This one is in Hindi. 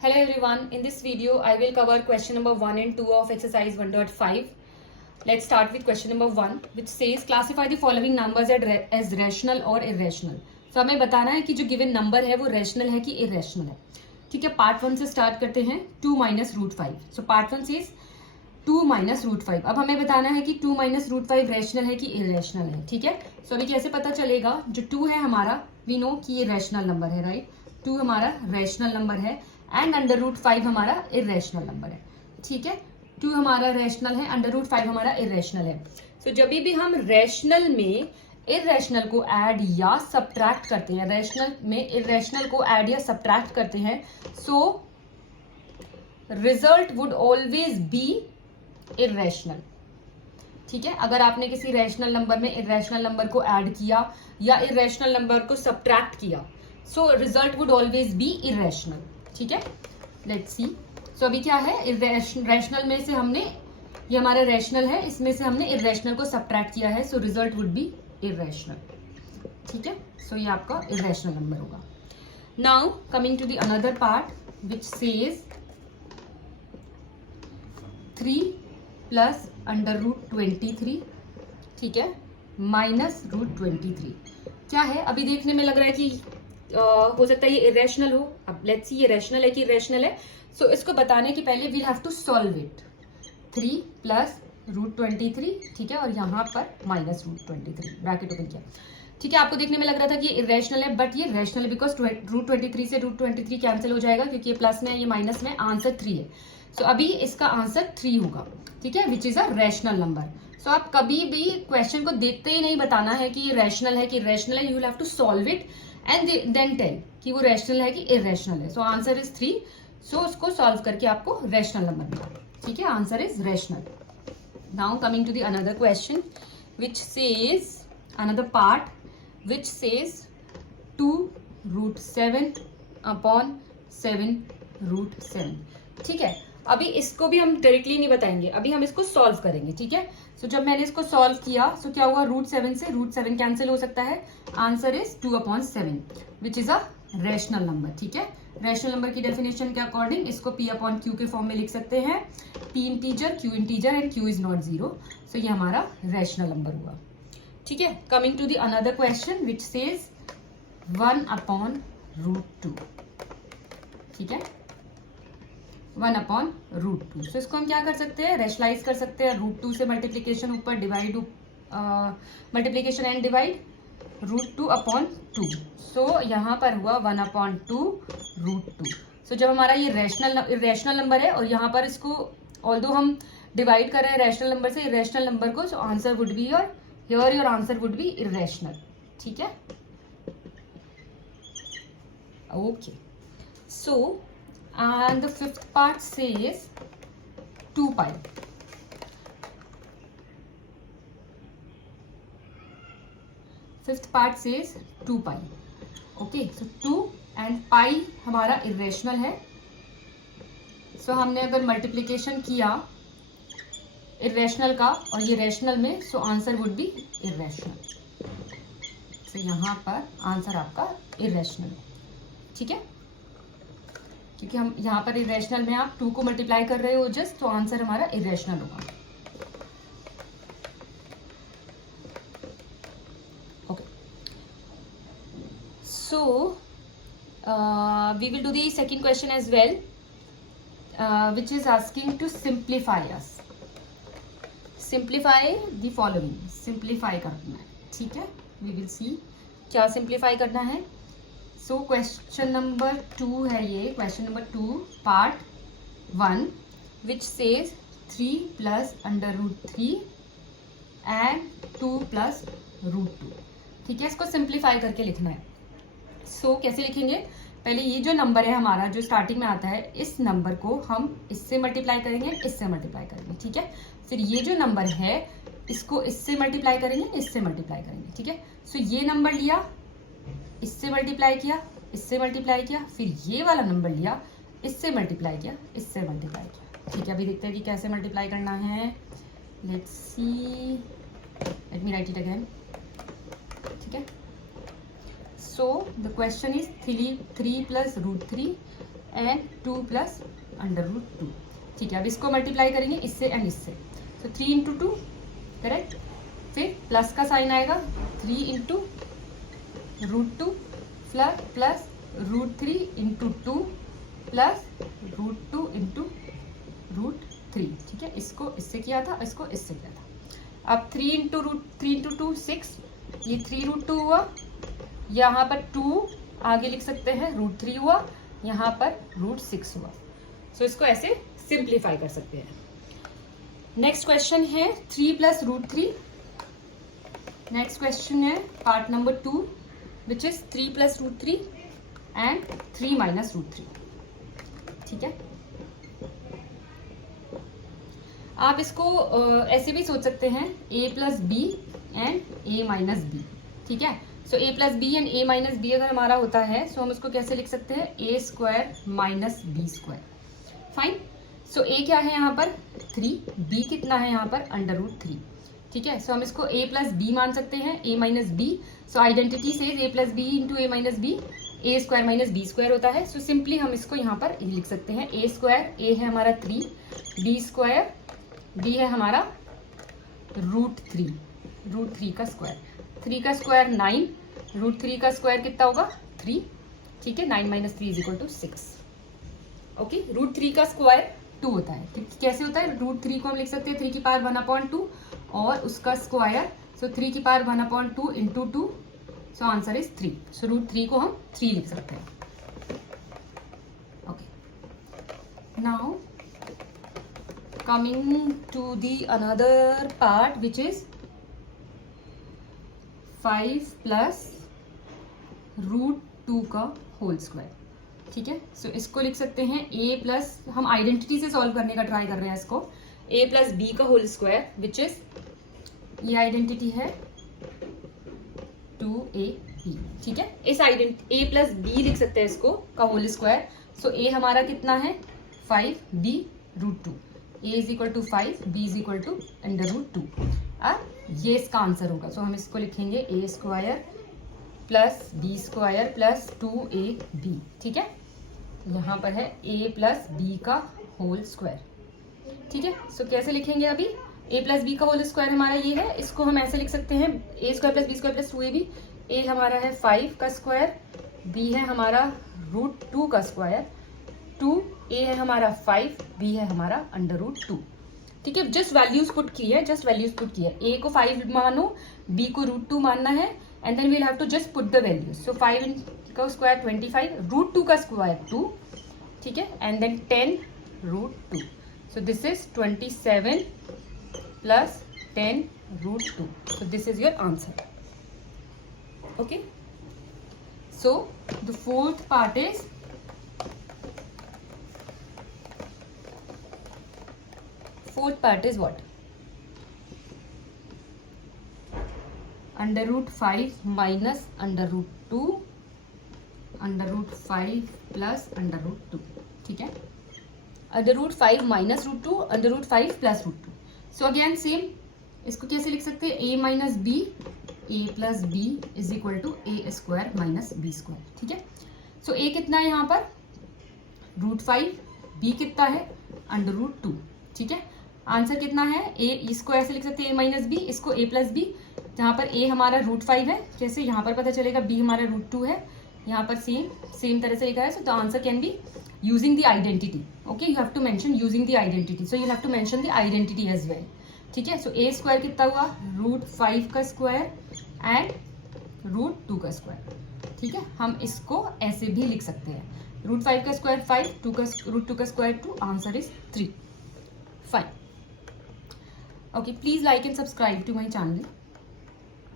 Hello everyone, in this video I will cover question number 1 and 2 of exercise 1.5. Let's start with question number 1 which says classify the following numbers as rational or irrational. So हमें बताना है कि जो given number है वो rational है कि irrational है. ठीक है, पार्ट 1 से स्टार्ट करते हैं. 2 minus root 5. So part 1 says 2 minus root 5. अब हमें बताना है कि 2 minus root 5 rational है कि irrational है. ठीक है, so अभी कैसे पता चलेगा? जो 2 है हमारा we know कि ये rational number है, right? 2 हमारा rational number है एंड अंडर रूट 5 हमारा इरेशनल नंबर है. ठीक है, 2 हमारा रैशनल है, अंडर रूट 5 हमारा इरेशनल है. सो जब भी हम रैशनल में इरेशनल को ऐड या सब्ट्रैक्ट करते हैं, रैशनल में इरेशनल को ऐड या सब्ट्रैक्ट करते हैं, सो result would always be irrational. ठीक है, अगर आपने किसी रैशनल नंबर में इरेशनल नंबर को ऐड किया या इरेशनल नंबर को सब्ट्रैक्ट किया, सो result would always be irrational. ठीक है, लेट्स सी. सो अभी क्या है, रैशनल में से हमने, ये हमारा रैशनल है, इसमें से हमने इरेशनल को सब्ट्रैक्ट किया है, so result would be irrational. ठीक है, सो ये आपका इरेशनल नंबर होगा. Now coming to the another part which says 3 plus under root 23. ठीक है, माइनस रूट 23. क्या है, अभी देखने में लग रहा है कि हो सकता है ये इरेशनल हो. अब लेट्स सी ये रैशनल है कि इरेशनल है. सो इसको बताने के पहले we'll have to solve it. 3 plus root 23. ठीक है, और यहाँ पर माइनस रूट 23 ब्रैकेट ओपन किया. ठीक है, आपको देखने में लग रहा था कि ये इरेशनल है, बट ये रैशनल है बिकॉज रूट 23 से रूट 23 कैंसिल हो जाएगा क्योंकि ये प्लस में है, ये माइनस में, आंसर 3 है. सो अभी इसका आंसर 3 होगा. ठीक है, which is a rational number. So आप कभी भी क्वेश्चन को देखते ही नहीं बताना है कि ये रैशनल है कि इरेशनल है. You will have to solve it and then tell कि वो रैशनल है कि इरेशनल है. सो आंसर इज 3. सो उसको सॉल्व करके आपको रैशनल नंबर मिला. ठीक है, answer is rational. Now coming to the another question which says another part which says 2 root 7 upon 7 root 7. ठीक है, अभी इसको भी हम डायरेक्टली नहीं बताएंगे, अभी हम इसको सॉल्व करेंगे. ठीक है, सो जब मैंने इसको सॉल्व किया, सो क्या हुआ, रूट 7 से रूट 7 कैंसिल हो सकता है. Answer is 2 upon 7 which is a rational number. ठीक है, रैशनल नंबर की डेफिनेशन के अकॉर्डिंग इसको p अपॉन क्यू के फॉर्म में लिख सकते हैं. p integer, q integer and q is not 0. So ये हमारा रैशनल नंबर हुआ. ठीक है, coming to the another question which says 1 upon root 2. ठीक है, 1 अपॉन रूट 2. सो इसको हम क्या कर सकते हैं, रैशनलाइज कर सकते हैं. रूट 2 से मल्टीप्लीकेशन ऊपर, divide multiplication and divide, root 2 upon 2. So यहाँ पर हुआ 1 अपॉन 2 रूट 2. सो जब हमारा ये रैशनल नंबर है और यहाँ पर इसको ऑल्दो हम डिवाइड कर रहे हैं रैशनल नंबर से इरेशनल नंबर को, so answer would be your answer would be irrational. ठीक है, okay. So and the fifth part says 2 pi. Fifth part says 2 pi. Okay, so 2 and pi हमारा irrational है. so हमने अगर मल्टीप्लीकेशन किया irrational का और ये rational में, so answer would be irrational. so यहाँ पर आंसर आपका irrational है. ठीक है, क्योंकि हम यहाँ पर इरेशनल में आप 2 को मल्टीप्लाई कर रहे हो जस्ट, तो आंसर हमारा इरेशनल होगा. Okay, so we will do the second question as well which is asking to simplify us. Simplify the following, simplify करना है. ठीक है, वी विल सी क्या सिंप्लीफाई करना है. सो क्वेश्चन नंबर 2 है ये, question number 2 part 1 which says 3 plus under root 3 and 2 plus root 2. ठीक है, इसको सिंप्लीफाई करके लिखना है. सो कैसे लिखेंगे, पहले ये जो नंबर है हमारा जो स्टार्टिंग में आता है, इस नंबर को हम इससे मल्टीप्लाई करेंगे, इससे मल्टीप्लाई करेंगे. ठीक है, फिर ये जो नंबर है इसको इससे मल्टीप्लाई करेंगे, इससे मल्टीप्लाई करेंगे. ठीक है, सो ये नंबर लिया, इससे मल्टीप्लाई किया, इससे मल्टीप्लाई किया, फिर ये वाला नंबर लिया, इससे मल्टीप्लाई किया, इससे मल्टीप्लाई किया. ठीक है, अभी देखते हैं कि कैसे मल्टीप्लाई करना है. Let's see, let me write it again. ठीक है, so the question is 3 plus root 3 and 2 plus under root 2। ठीक है, अब इसको मल्टीप्लाई करेंगे इससे एंड इससे, तो 3 इंटू 2 करेक्ट, फिर प्लस का साइन आएगा 3 into root 2 plus root 3 into 2 plus root 2 into root 3। ठीक है, इसको इससे किया था, इसको इससे किया था। अब 3 इंटू 2 6, ये 3 रूट 2 हुआ, यहाँ पर 2 आगे लिख सकते हैं रूट 3 हुआ, यहाँ पर रूट 6 हुआ। सो इसको ऐसे सिंप्लीफाई कर सकते हैं। नेक्स्ट क्वेश्चन है 3 प्लस रूट 3। नेक्स्ट क्वेश्चन है part number 2 which is 3 plus root 3 and 3 minus root 3। ठीक है, आप इसको ऐसे भी सोच सकते हैं a plus b and a minus b. ठीक है, so a plus b and a minus b अगर हमारा होता है सो हम उसको कैसे लिख सकते हैं, a square minus b square. Fine, so a क्या है यहाँ पर 3, b कितना है यहाँ पर अंडर रूट 3। ठीक है, सो हम इसको a प्लस बी मान सकते हैं, a minus b. So identity से a plus b into a minus b, a square minus b square होता है। सो सिंपली हम इसको यहाँ पर लिख सकते हैं a स्क्वायर, a है हमारा 3, b स्क्वायर, b है हमारा रूट 3 का स्क्वायर, 3 का स्क्वायर 9, रूट 3 का स्क्वायर कितना होगा 3। ठीक है, 9 minus 3 is equal to 6। Okay, root 3 का स्क्वायर 2 होता है। ठीक, कैसे होता है, रूट 3 को हम लिख सकते हैं 3 की पावर 1/2 और उसका स्क्वायर, सो 3 की power 1/2 into 2, so answer is 3। So root 3 को हम 3 लिख सकते हैं। Okay, now coming to the another part which is 5 plus root 2 का होल स्क्वायर। ठीक है, सो इसको लिख सकते हैं a प्लस, हम आइडेंटिटी से सॉल्व करने का ट्राई कर रहे हैं इसको, a प्लस बी का होल स्क्वायर विच इज, ये आइडेंटिटी है 2ab। ठीक है, इस आइडेंटिटी a प्लस बी लिख सकते हैं इसको का होल स्क्वायर। सो a हमारा कितना है 5, b root 2, a is equal to 5, b is equal to under root 2। अब ये इसका आंसर होगा। सो हम इसको लिखेंगे a square plus b square plus 2ab। ठीक है, यहाँ पर है a प्लस बी का होल स्क्वायर। ठीक है, सो कैसे लिखेंगे अभी, a प्लस बी का होल स्क्वायर हमारा ये है, इसको हम ऐसे लिख सकते हैं a square plus b square plus 2ab। a हमारा है 5 का स्क्वायर, b है हमारा रूट 2 का स्क्वायर, 2a है हमारा 5, b है हमारा अंडर रूट 2। ठीक है, जस्ट वैल्यूज पुट की है, a को 5 मानो, b को रूट 2 मानना है, and then we'll have to just put the values. So 5 का स्क्वायर 25, रूट 2 का स्क्वायर 2। ठीक है, and then 10 root 2। So this is 27 plus 10 root 2। So this is your answer. Okay, so the fourth part is what? Under root 5 minus under root 2, under root 5 plus under root 2. ठीक है, under root 5 minus root 2, under root 5 plus root 2. So again same, इसको कैसे लिख सकते हैं, a minus b, a plus b is equal to a square minus b square। ठीक है, so a कितना है यहाँ पर रूट 5, b कितना है अंडर रूट 2। ठीक है, आंसर कितना है, a, इसको ऐसे लिख सकते हैं a माइनस बी, इसको a प्लस बी, जहाँ पर a हमारा रूट 5 है, जैसे यहाँ पर पता चलेगा b हमारा रूट 2 है, यहाँ पर सेम तरह से लिखा है। So the answer can be using the identity. Okay, you have to mention using the identity, so you have to mention the identity as well. ठीक है, सो a स्क्वायर कितना हुआ रूट 5 का स्क्वायर एंड रूट 2 का स्क्वायर। ठीक है, हम इसको ऐसे भी लिख सकते हैं, रूट 5 का स्क्वायर 5, रूट 2 का square 2, answer is 3। Fine. Okay, please like and subscribe to my channel.